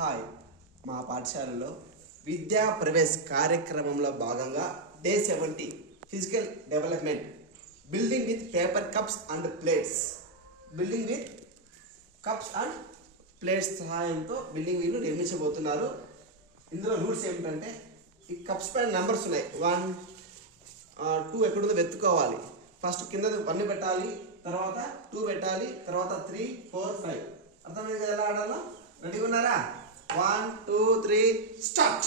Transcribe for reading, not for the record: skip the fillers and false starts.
Hi, మా పాఠశాలలో విద్యా ప్రవేశ్ కార్యక్రమంలో భాగంగా day 70 physical development building with paper cups and plates సహాయంతో బిల్డింగ్ వీళ్ళు నిర్మించబోతున్నారు. ఇందులో రూల్స్ ఏమిటంటే ఈ కప్స్ పైన నెంబర్స్ ఉన్నాయి. 1, 2 ఎక్కడుందో వెతుక్కోవాలి. ఫస్ట్ కింద 1 పెట్టాలి, తర్వాత 2 పెట్టాలి, తర్వాత 3, 4, 5. అర్థమైంది కదా ఎలా ఆడాలో? రెడీగా ఉన్నారా? 1, 2, 3 స్టార్ట్.